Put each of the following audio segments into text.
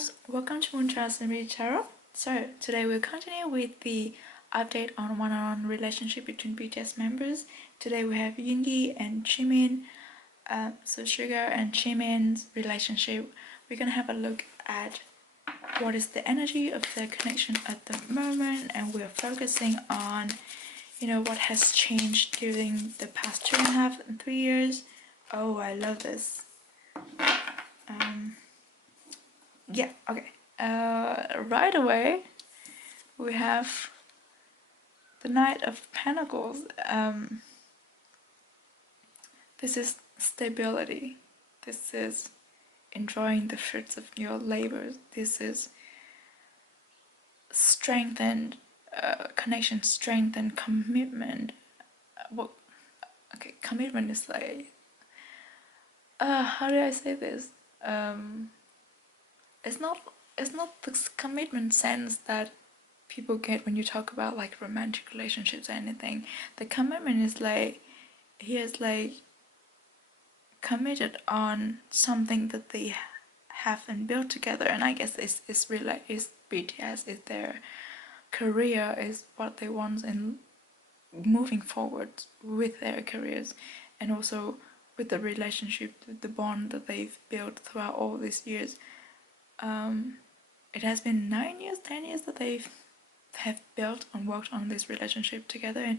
girls, welcome to MoonChild Serendipity Tarot. So today we'll continue with the update on one-on-one relationship between BTS members. Today we have Yoongi and Jimin, so SUGA and Jimin's relationship. We're gonna have a look at what is the energy of their connection at the moment, and we're focusing on, what has changed during the past 2.5 and 3 years. Oh, I love this. Yeah, okay. Right away, we have the Knight of Pentacles. This is stability. This is enjoying the fruits of your labors. This is strengthened connection, strengthened commitment. Commitment is like, how do I say this? It's not the commitment sense that people get when you talk about like romantic relationships or anything. The commitment is like, he is like committed on something that they haven't built together, and I guess it's really is BTS, is their career, is what they want in moving forward with their careers, and also with the relationship, the bond that they've built throughout all these years. It has been 9 years, 10 years that they have built and worked on this relationship together,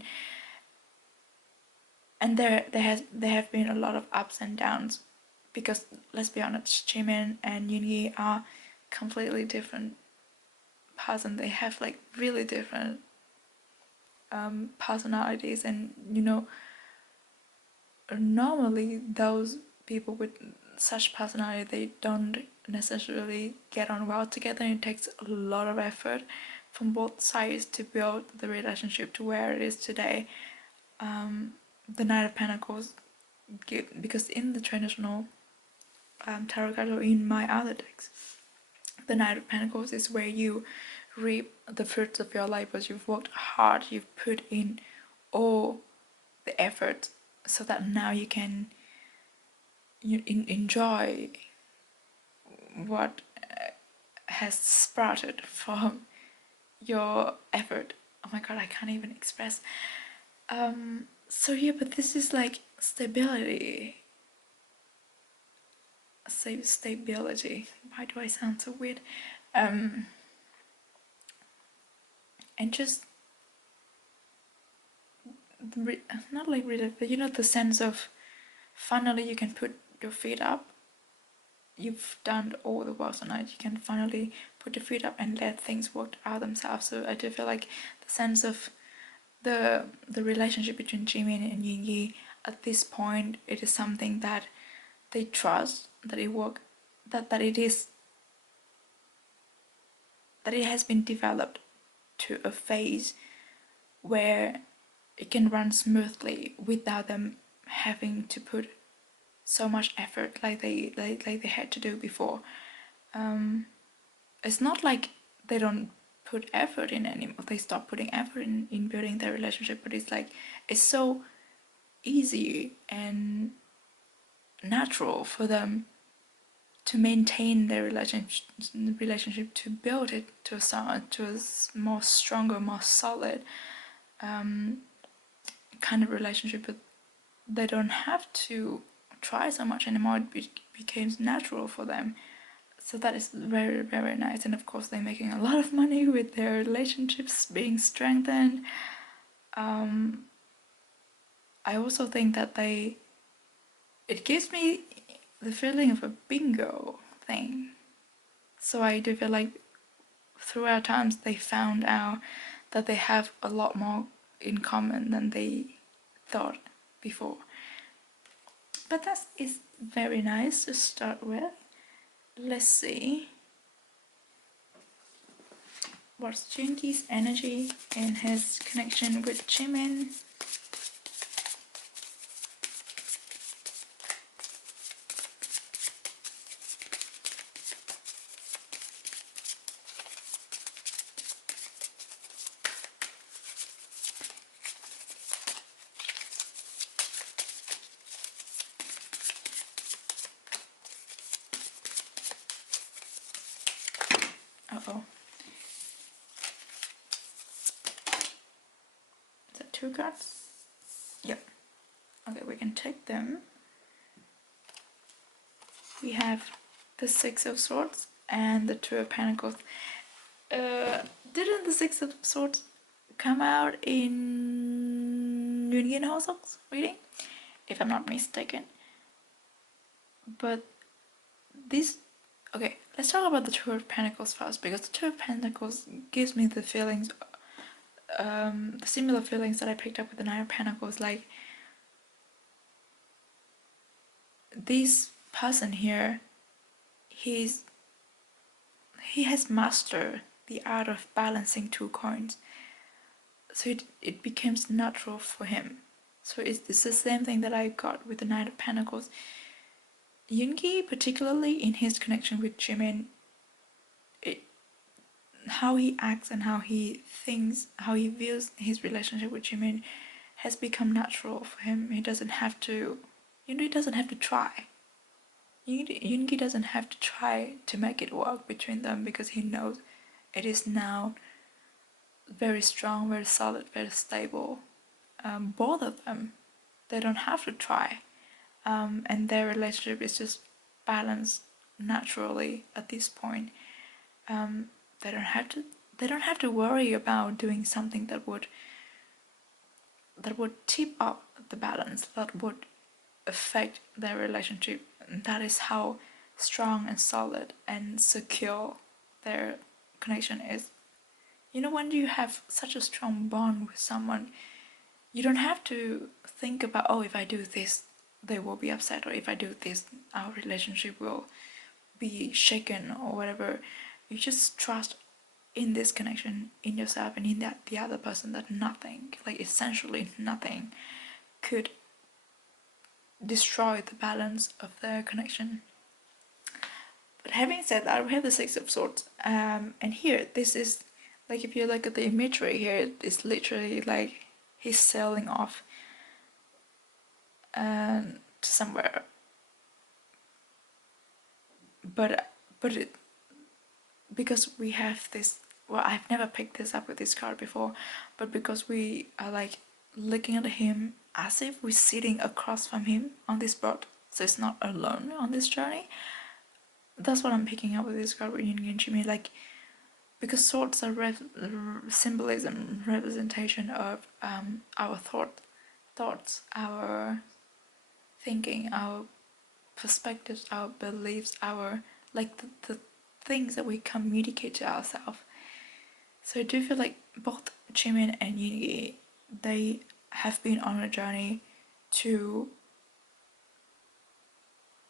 and there have been a lot of ups and downs, because let's be honest, Jimin and Yoongi are completely different person. They have like really different personalities, and normally those people with such personality, they don't necessarily get on well together, and it takes a lot of effort from both sides to build the relationship to where it is today. The Knight of Pentacles, because in the traditional tarot card, or in my other decks, the Knight of Pentacles is where you reap the fruits of your labors. You've worked hard, you've put in all the effort, so that now you can enjoy what has sprouted from your effort. Oh my god, I can't even express. So yeah, but this is like stability. Stability. Why do I sound so weird? And just not like really, but the sense of finally you can put your feet up. You've done all the work tonight. You can finally put your feet up and let things work out themselves. So I do feel like the sense of the relationship between Jimin and Yoongi at this point, it is something that they trust, that it has been developed to a phase where it can run smoothly without them having to put so much effort like they had to do before. It's not like they don't put effort in anymore. They stop putting effort in building their relationship, but it's like it's so easy and natural for them to maintain their relationship, to build it to a more stronger, more solid kind of relationship. But they don't have to try so much anymore. It becomes natural for them. So that is very, very nice. And of course they're making a lot of money with their relationships being strengthened. I also think that it gives me the feeling of a bingo thing. So I do feel like throughout times they found out that they have a lot more in common than they thought before. But that is very nice to start with. Let's see what's Joongi's energy in his connection with Jimin. Uh-oh. Is that 2 cards? Yep. Okay, we can take them. We have the 6 of Swords and the 2 of Pentacles. Didn't the 6 of Swords come out in Yoongi and Hoseok's reading? If I'm not mistaken. But this... Okay, let's talk about the 2 of Pentacles first, because the 2 of Pentacles gives me the feelings, the similar feelings that I picked up with the 9 of Pentacles. Like, this person here, he has mastered the art of balancing 2 coins. So it becomes natural for him. So it's the same thing that I got with the 9 of Pentacles. Yoongi, particularly in his connection with Jimin, how he acts and how he thinks, how he views his relationship with Jimin has become natural for him. He doesn't have to, Yoongi doesn't have to try. Yoongi doesn't have to try to make it work between them, because he knows it is now very strong, very solid, very stable. Both of them, they don't have to try. And their relationship is just balanced naturally at this point. They don't have to worry about doing something that would tip up the balance, that would affect their relationship. And that is how strong and solid and secure their connection is. You know, when you have such a strong bond with someone, you don't have to think about, oh, if I do this, they will be upset, or if I do this, our relationship will be shaken, or whatever. You just trust in this connection, in yourself and in the other person, that nothing, like essentially nothing, could destroy the balance of their connection. But having said that, we have the 6 of Swords, and here, this is, like, if you look at the imagery here, it's literally like he's sailing off to somewhere. But it, because we have this, well, I've never picked this up with this card before, but because we are like looking at him as if we're sitting across from him on this boat, so it's not alone on this journey. That's what I'm picking up with this card with Yoongi and Jimin. Like, because swords are symbolism, representation of our thoughts, our thinking, our perspectives, our beliefs, our, like, the things that we communicate to ourselves. So I do feel like both Jimin and Yoongi, they have been on a journey to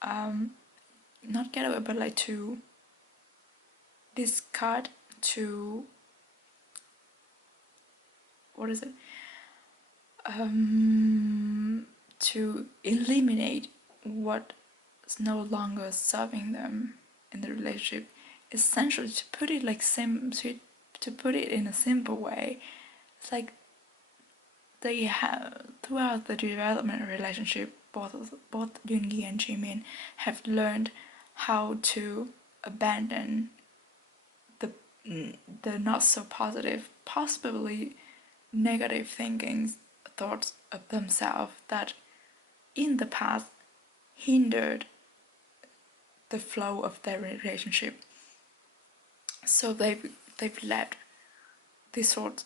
not get away, but like to discard, to, what is it, to eliminate what is no longer serving them in the relationship. Essentially, to put it like to put it in a simple way, it's like they have, throughout the development relationship, both Yoongi and Jimin have learned how to abandon the not so positive, possibly negative thinkings, thoughts of themselves that in the past hindered the flow of their relationship. So they've let this sort,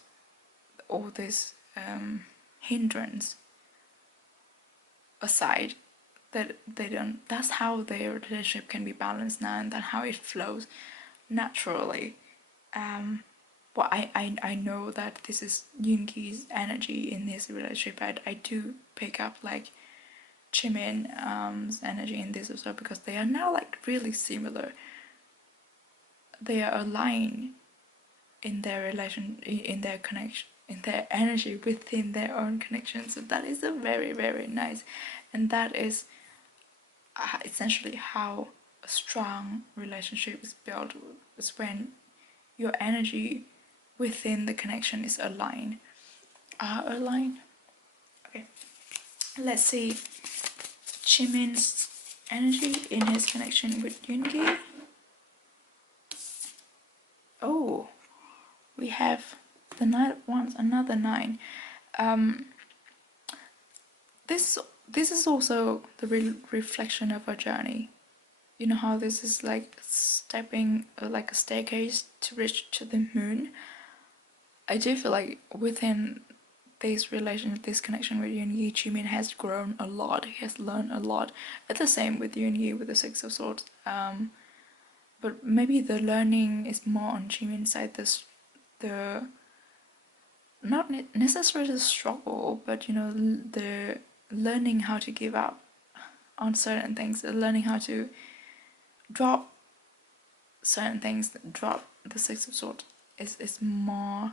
or this hindrance aside, that they don't, that's how their relationship can be balanced now, and that's how it flows naturally. Well, I know that this is Yoongi's energy in this relationship. I do pick up like Jimin's energy in this as well, because they are now like really similar. They are aligned in their relation, in their connection, in their energy within their own connection. So that is a very, very nice, and that is essentially how a strong relationship is built, is when your energy within the connection is aligned. Okay, let's see Jimin's energy in his connection with Yoongi. Oh, we have the 9 of Wands, another 9. Um, this is also the reflection of our journey. You know how this is like stepping like a staircase to reach to the moon. I do feel like within this relationship, this connection with Yoongi, Jimin has grown a lot. He has learned a lot. It's the same with Yoongi with the Six of Swords. But maybe the learning is more on Jimin's side. The not necessarily the struggle, but you know the learning how to give up on certain things, learning how to drop certain things, drop the Six of Swords is more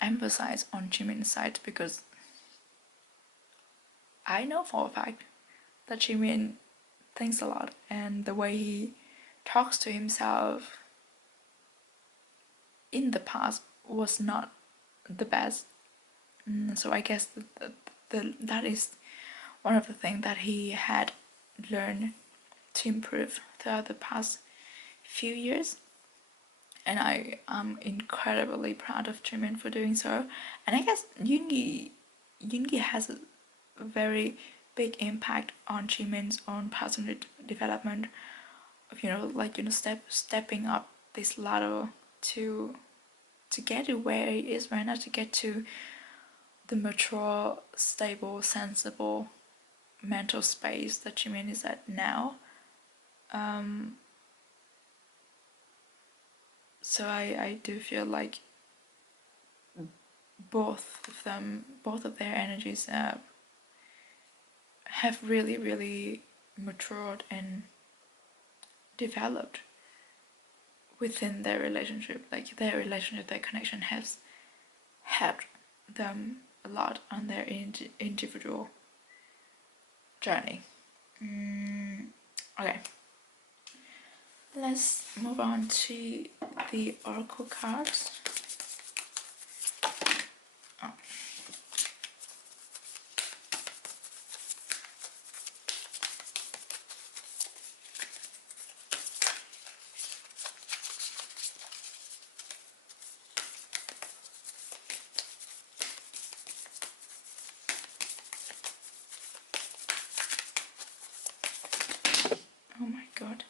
emphasized on Jimin's side, because I know for a fact that Jimin thinks a lot, and the way he talks to himself in the past was not the best. So I guess that is one of the things that he had learned to improve throughout the past few years. And I am incredibly proud of Jimin for doing so. And I guess Yoongi has a very big impact on Jimin's own personal development of, you know, like, you know, stepping up this ladder to get to where he is right now, to get to the mature, stable, sensible mental space that Jimin is at now. So I do feel like both of their energies have really matured and developed within their relationship. Like their relationship, their connection has helped them a lot on their individual journey. Okay, let's move on to the oracle cards. Oh. Oh my god.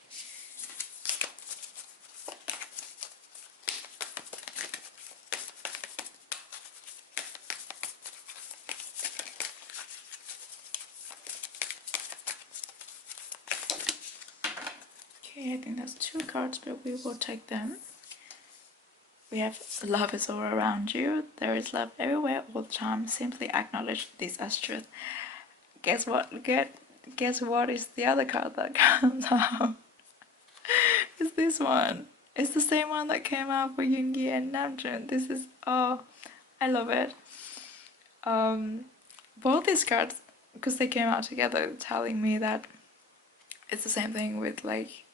Okay, I think that's 2 cards, but we will take them. We have love is all around you. There is love everywhere all the time. Simply acknowledge this as truth. Guess what? Guess what is the other card that comes out? It's this one. It's the same one that came out for Yoongi and Namjoon. This is, oh, I love it. Both these cards, because they came out together, telling me that it's the same thing with like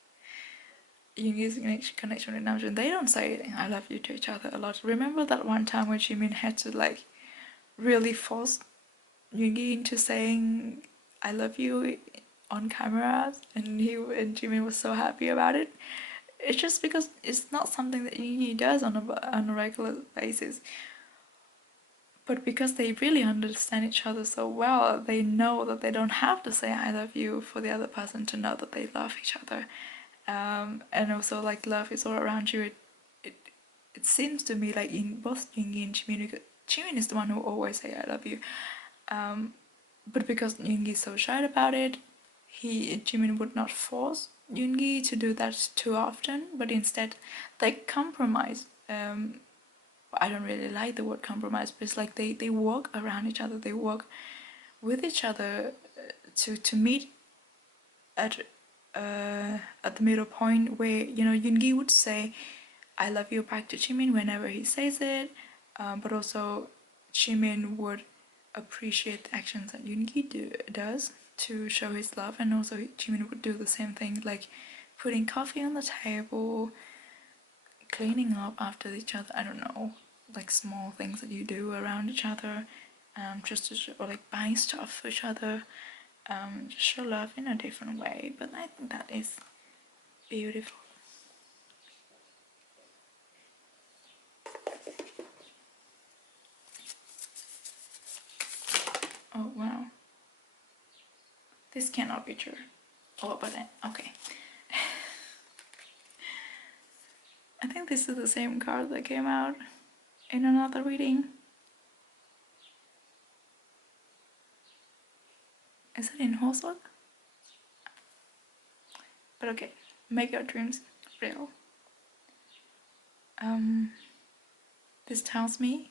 Yoongi's connection with Namjoon. They don't say I love you to each other a lot. Remember that one time when Jimin had to like really force Yoongi into saying I love you on camera, and Jimin was so happy about it. It's just because it's not something that Yoongi does on a regular basis. But because they really understand each other so well, they know that they don't have to say I love you for the other person to know that they love each other. And also, like, love is all around you. It seems to me like in both Yoongi and Jimin, Jimin is the one who always say I love you. But because Yoongi is so shy about it, Jimin would not force Yoongi to do that too often, but instead they compromise. I don't really like the word compromise, but it's like they walk around each other, they walk with each other to meet at the middle point where, you know, Yoongi would say I love you back to Jimin whenever he says it, but also Jimin would appreciate the actions that Yoongi does to show his love, and also Jimin would do the same thing, like putting coffee on the table, cleaning up after each other. I don't know, like small things that you do around each other, just to show, or like buying stuff for each other, just show love in a different way. But I think that is beautiful. This cannot be true. Oh, but okay. I think this is the same card that came out in another reading. Is it in Horselock? But okay, make your dreams real. This tells me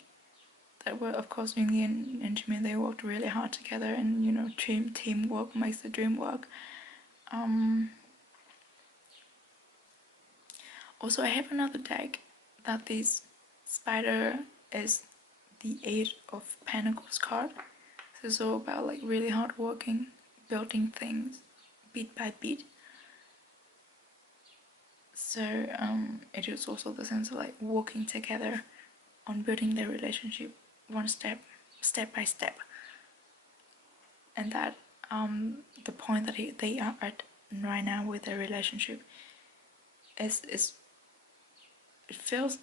that, well, of course, Yoongi and Jimin, they worked really hard together, and you know, teamwork makes the dream work. Also, I have another deck that this spider is the Eight of Pentacles card. So it's all about like really hard working, building things bit by bit. So it is also the sense of like working together on building their relationship one step by step. And that the point that they are at right now with their relationship is it feels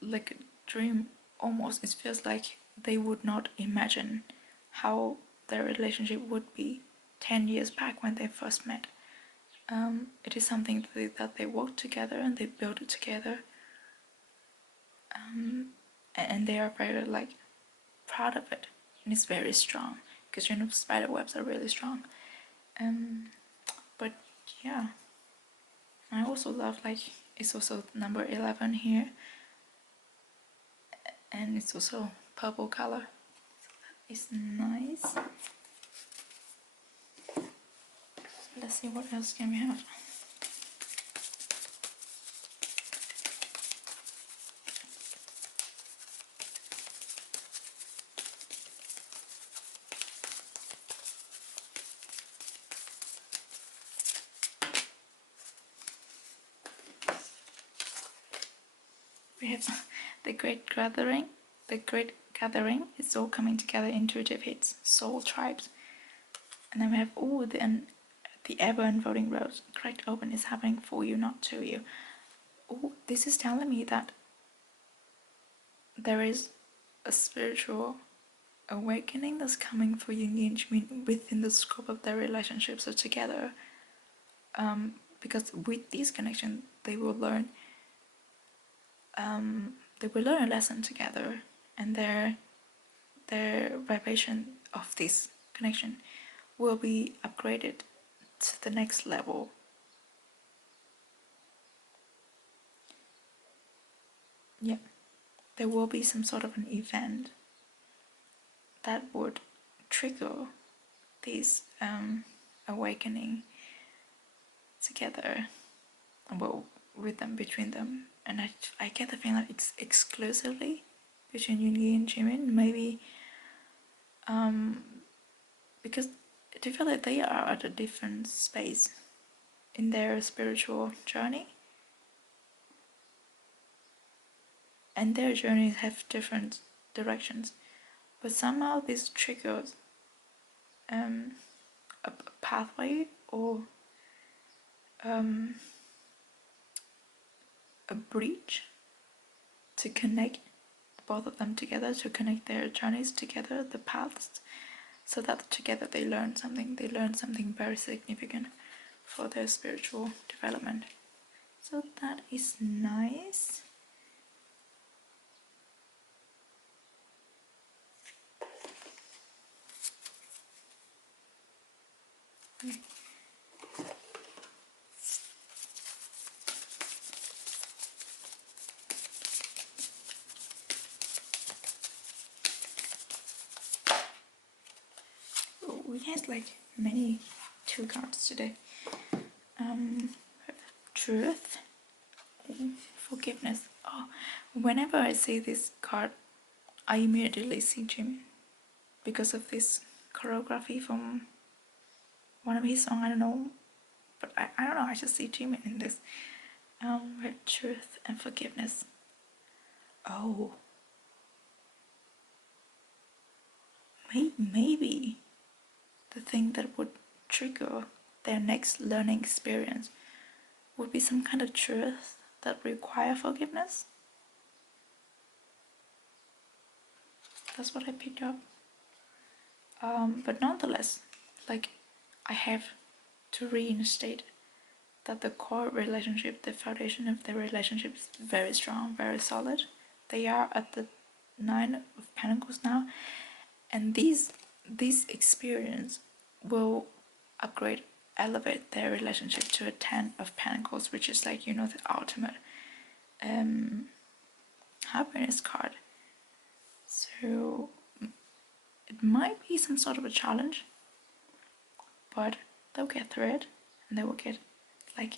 like a dream almost. It feels like they would not imagine how their relationship would be 10 years back when they first met. It is something that they worked together and they built it together, and they are very like proud of it, and it's very strong because you know spider webs are really strong. But yeah, I also love like it's also number 11 here, and it's also purple color. It's nice. Let's see what else can we have. We have the Great Gathering. The Great Gathering is all coming together. Intuitive hits, soul tribes, and then we have the ever unfolding rose. Correct open is happening for you, not to you. Oh, this is telling me that there is a spiritual awakening that's coming for Yoongi and Jimin within the scope of their relationship. So together, because with this connection, they will learn. They will learn a lesson together, and their vibration of this connection will be upgraded to the next level. Yeah, there will be some sort of an event that would trigger this awakening together, well, with them, between them. And I get the feeling that it's exclusively between Yoongi and Jimin, maybe because I feel like they are at a different space in their spiritual journey, and their journeys have different directions, but somehow this triggers a pathway or a bridge to connect both of them together, to connect their journeys together, the paths, so that together they learn something very significant for their spiritual development. So that is nice. We had like many 2 cards today. Truth, forgiveness. Oh, whenever I see this card, I immediately see Jimin because of this choreography from one of his songs. I don't know, but I don't know. I just see Jimin in this. Truth and forgiveness. Oh, maybe the thing that would trigger their next learning experience would be some kind of truth that require forgiveness. That's what I picked up. But nonetheless, like I have to reinstate that the core relationship, the foundation of the relationship is very strong, very solid. They are at the Nine of Pentacles now, and this experience will upgrade, elevate their relationship to a Ten of Pentacles, which is like, you know, the ultimate happiness card. So it might be some sort of a challenge, but they'll get through it, and they will get like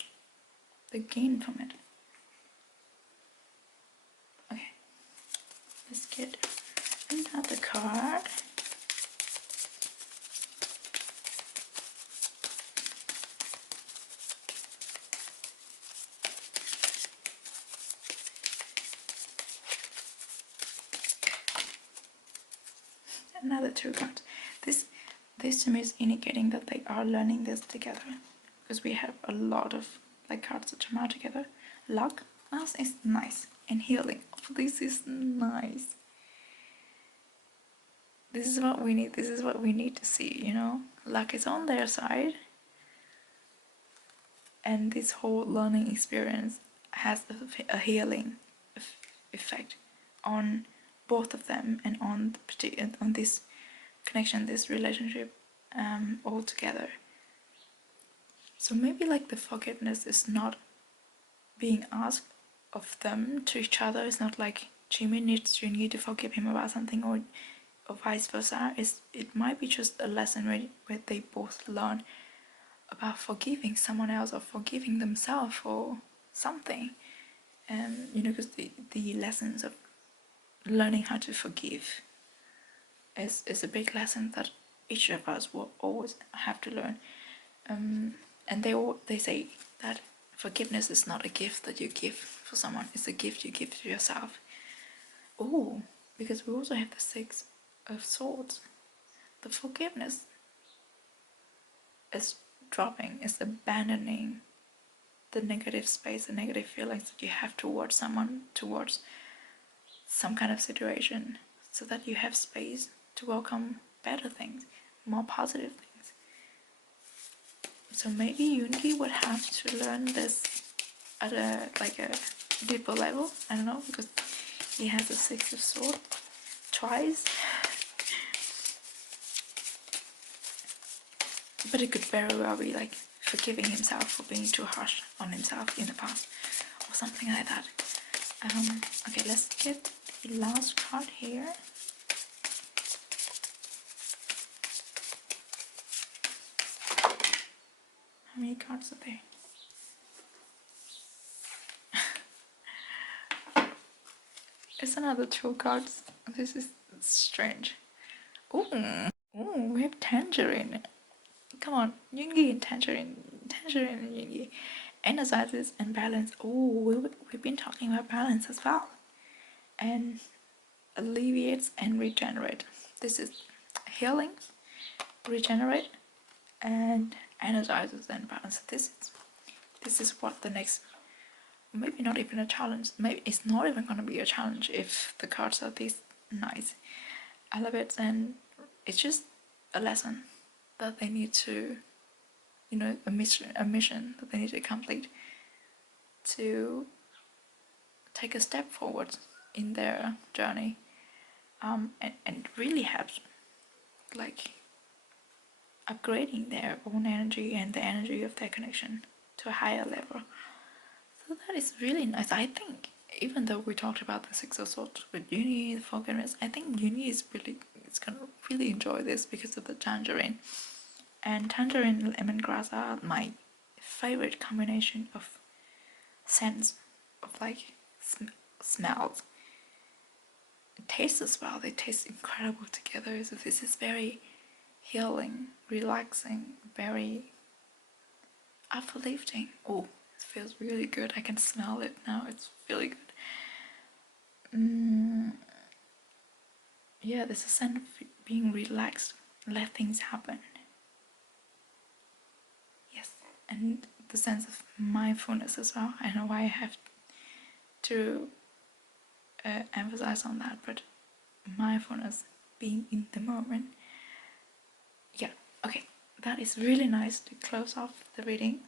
the gain from it. Okay, let's get another card. Another two cards. This to me is indicating that they are learning this together, because we have a lot of like cards that come out together. Luck, that is nice, and healing. Oh, this is nice. This is what we need. This is what we need to see. You know, luck is on their side, and this whole learning experience has a healing effect on both of them, and on this connection, this relationship, all together. So maybe like the forgiveness is not being asked of them to each other. It's not like Jimin needs Yoongi to forgive him about something, or vice versa. It might be just a lesson where they both learn about forgiving someone else, or forgiving themselves for something. You know, because the lessons of learning how to forgive is a big lesson that each of us will always have to learn. And they say that forgiveness is not a gift that you give for someone, it's a gift you give to yourself. Oh, because we also have the Six of Swords. The forgiveness is dropping, is abandoning the negative space, the negative feelings that you have towards someone, towards some kind of situation, so that you have space to welcome better things, more positive things. So maybe Yoongi would have to learn this at a deeper level. I don't know, because he has the Six of Swords twice. But it could very well be like forgiving himself for being too harsh on himself in the past, or something like that. Okay, let's get the last card here. How many cards are there? It's another two cards. This is strange. Ooh, we have Tangerine. Come on, Yoongi and Tangerine and Yoongi. Energizes and balance. Oh, we've been talking about balance as well. And alleviates and regenerate. This is healing, regenerate, and energizes and balance. This is what the next, maybe not even a challenge, maybe it's not even going to be a challenge if the cards are this nice. Elevates, and it's just a lesson that they need to, you know, a mission that they need to complete to take a step forward in their journey, and really helps like upgrading their own energy and the energy of their connection to a higher level. So that is really nice. I think, even though we talked about the Six of Swords with Yoongi, the forgiveness, I think Yoongi is gonna really enjoy this because of the tangerine. And tangerine and lemongrass are my favorite combination of scents, of like smells. Taste as well, they taste incredible together. So this is very healing, relaxing, very uplifting. Oh, it feels really good. I can smell it now. It's really good. Yeah, there's a sense of being relaxed, let things happen. Yes, and the sense of mindfulness as well. I know why I have to emphasize on that, but mindfulness, being in the moment. Yeah, okay, that is really nice to close off the reading.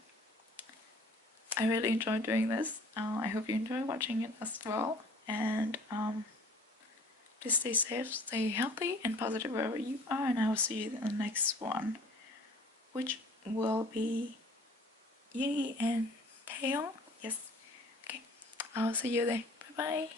I really enjoyed doing this. I hope you enjoy watching it as well. And just stay safe, stay healthy and positive wherever you are. And I will see you in the next one, which will be Yoongi and Taeyong. Yes. Okay. I'll see you there. Bye bye.